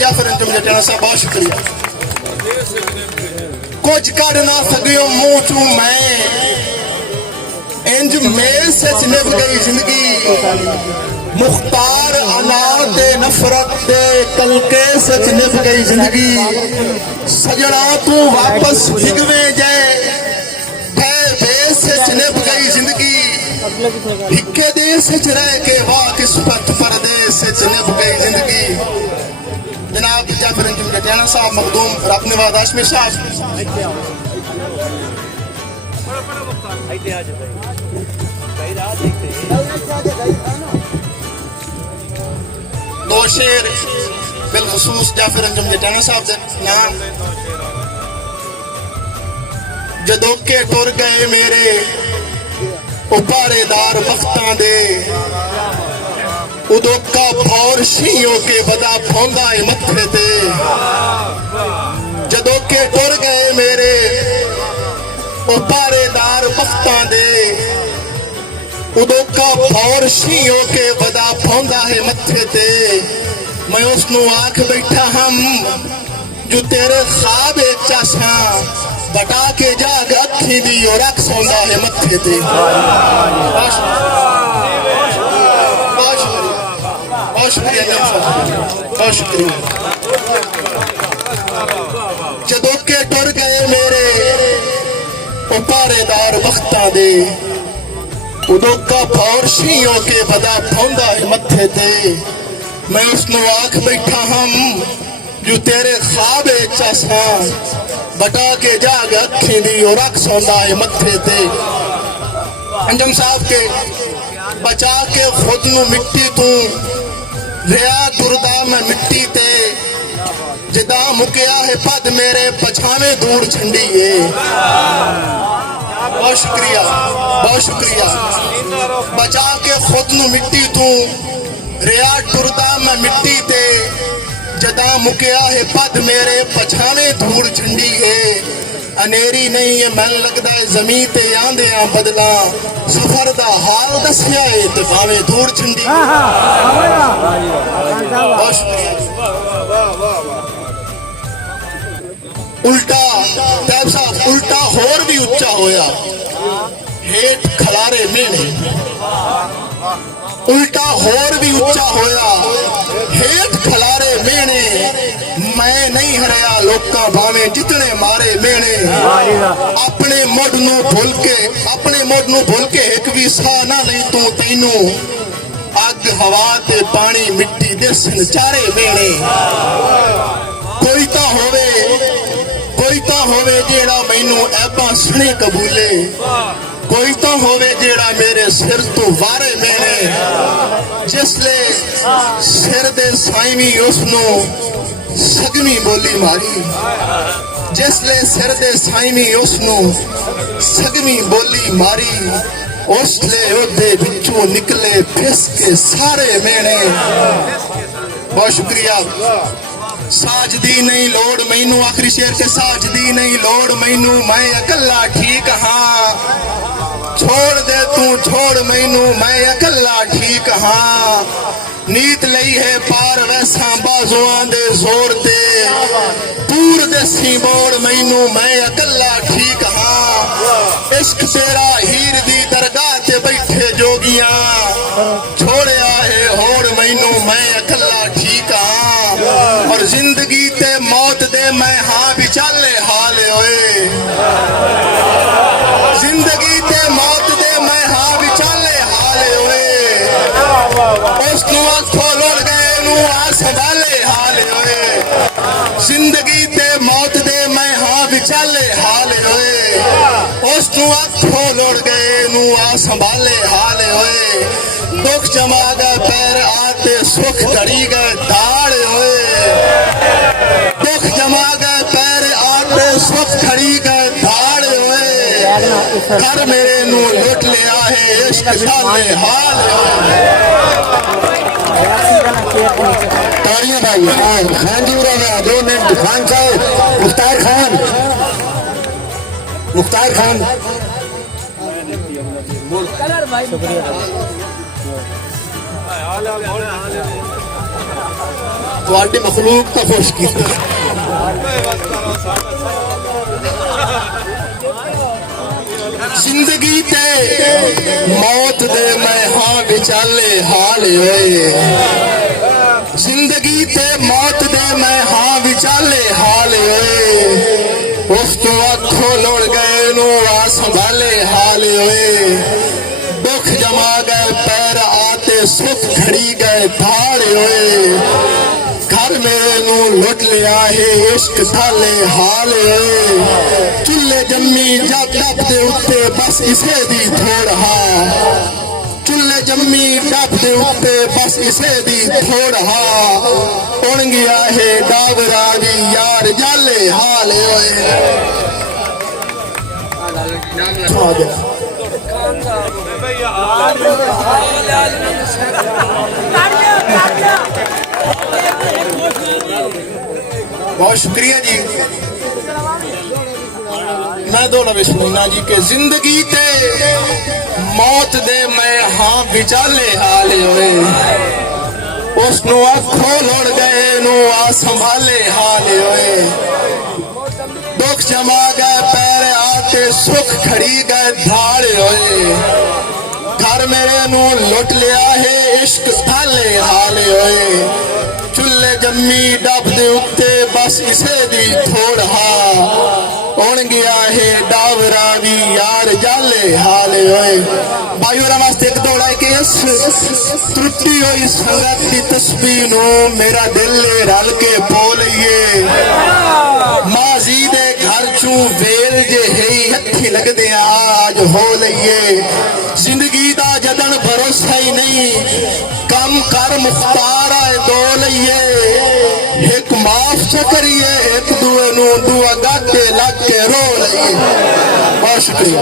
जाफर अंजुम जटाना साहब बहुत शुक्रिया। कुछ कर ना सकियो मुंह चू मैं इंज मेल से निभ गई जिंदगी मुख्तार अनार दे नफरत दे कलके से निभ गई जिंदगी सजना तू वापस हिगवे जाए से निभ गई जिंदगी हिक्के देश रह के वाह किस्मत परदेश से निभ गई जिंदगी। जनाब जाफर अंजुम जटाना साहब मखदूम रब नवाज हाशमी साहब दो शेर बिलखसूस जाफर अंजुम जटाना साहब दे नाम। जदों के टुर गए मेरे उपारेदार बख्तां दे उदों का भौर शीयों के बदा फौंदा है मत्थे ते। जदों के टुर गए मेरे उपारेदार बख्तां दे उदों का भौर शीयों के बदा फौंदा है मत्थे ते। मैं उसनू आख बैठा हम जो तेरे ख्वाब चासा बटा के जाग अखी दी और रख सौंदा है मत्थे ते। बहुत शुक्रिया। जदों के टुर गए मेरे उपारेदार बख्तां दे उदों का भौर शीयों के बदा फौंदा है मत्थे ते। मैं उसनू आख बैठा हम जो तेरे ख्वाब चासा बटा के जाग अखी दी और रख सौंदा है मत्थे ते। अंजुम साहब के बचा के खुद नू मिट्टी तू रिया तुरदा मैं मिट्टी ते जिदा मुकिया है पद मेरे पछावे दूर छंडी है। बहुत शुक्रिया बहुत शुक्रिया। बचा के खुद नू मिट्टी तू रिया तुरदा मैं मिट्टी ते जदा मुकिया है पद मेरे पछावे धूड़ झंडी है। अनेरी नहीं है मन लगता है जमीन ते आंदे आ बदला सफर दा हाल दसिया है ते भावे धूड़ झंडी। उल्टा तैब साहब उल्टा होर भी उच्चा होया हेठ खलारे मेने। उल्टा होर भी उच्चा होया हेठ खलारे मेने। मैं नहीं हरया लोका भावे जितने मारे मेने। अपने मुड नू भुल के एक भी सा ना नहीं तू तैनू अग हवा ते पानी मिट्टी दे संचारे मेने। कोई तो होवे जेड़ा मैनू ऐबा सने कबूले कोई तो होवे जेड़ा मेरे सिर तो वारे मेने। जिसले सिर दे साईवी उसनू सगमी बोली मारी जिसले सिर दे साईवी उसनू सगमी बोली मारी उसले ओदे विचों निकले फिस के सारे मेने। बहुत शुक्रिया। साजदी नहीं लोड़ मैनू आखिरी शेर के साजदी नहीं लोड़ मैनू मैं अकल्ला ठीक हाँ। छोड़ दे तू छोड़ मैनू मैं अकल्ला ठीक हाँ। नीत लई है पार वैसा बाजुआं दे जोर ते पूर देसी बोड़ मैनू मैं अकल्ला ठीक हाँ। इश्क तेरा हीर दी दरगाह ते बैठे जोगियां छोड़िया है होड़ मैनू मैं अकल्ला ठीक हाँ। और जिंदगी ते मौत दे मैं हाँ विचाले हाल होए जिंदगी ते मौत दे मैं हाँ विचाले हाल होए। उसनू आखो लड़ गए नू आ संभाले हाल होए। जिंदगी ते मौत दे मैं हाँ विचाले हाल होए। उसनू आखो लड़ गए नू आ संभाले हाल होए। दुख जमा गए पैर आते सुख घड़ी गए दाड़ होए। दुख जमा गए पैर आते सुख खड़ी गए धाड़ होए। घर मेरे नू लुट लिया है इश्क साले हाल। तालियां भाई खान जी उड़ा 2 मिनट खान साहब मुख्तार खान ਤੁਹਾਡੀ ਮਖਲੂਕ ਤਾਂ ਖੁਸ਼ ਕੀਤਾ। ਜ਼ਿੰਦਗੀ ਤੇ ਮੌਤ ਦੇ ਮੈਂ ਹਾਂ ਵਿਚਾਲੇ ਹਾਲ ਹੋਏ, ਜ਼ਿੰਦਗੀ ਤੇ ਮੌਤ ਦੇ ਮੈਂ ਹਾਂ ਵਿਚਾਲੇ ਹਾਲ ਹੋਏ, ਉਸ ਤੋਂ ਅੱਖੋਂ ਲੋੜ ਗਏ ਨੂੰ ਆ ਸੰਭਾਲੇ ਹਾਲ ਹੋਏ, ਦੁੱਖ ਜਮਾ ਗਏ ਪੈਰ ਆਤੇ ਸੁੱਖ ਖੜੀ ਗਏ ਭਾੜ ਹੋਏ, घर मेरे नू लुट लिया है इश्क थाले हाल होए, चुल्ले जम्मी जब डब दे उत्ते बस इसे दी थोड़ हा, चुल्ले जम्मी डब दे उत्ते बस इसे दी थोड़ हा, उड़ गया है डाबरा भी यार जाले हाल होए। बहुत शुक्रिया जी। मैं दो लवे सुनना जी के जिंदगी ते मौत दे मैं हाँ विचाले हाल होए, उसनु अखों लड़ गए नु आ संभाले हाल होए, दुख जमा गए पैर आते सुख खड़ी गए धाड़ होए, घर मेरे नु लुट लिया है इश्क थाले हाल होए, चुल्ले जम्मी डब दे उत्ते बस इसे दी थोड़ हा, उड़ गया है डावरा भी यार जाले हाल होए। भाइयों वास्ते एक दौड़ा है कि इस त्रुटि हुई संगत की तस्बीह नू मेरा दिल रल के बोलिए, माजी दे घर चू वेल जे है हथी लगदे आज हो लईए, जिंदगी दा जदन भरोसा ही नहीं कम कर मुख्तार आए दो लईए, एक माफ च करिए एक दुए नू दुआ गाके लग के रो लईए। बहुत शुक्रिया।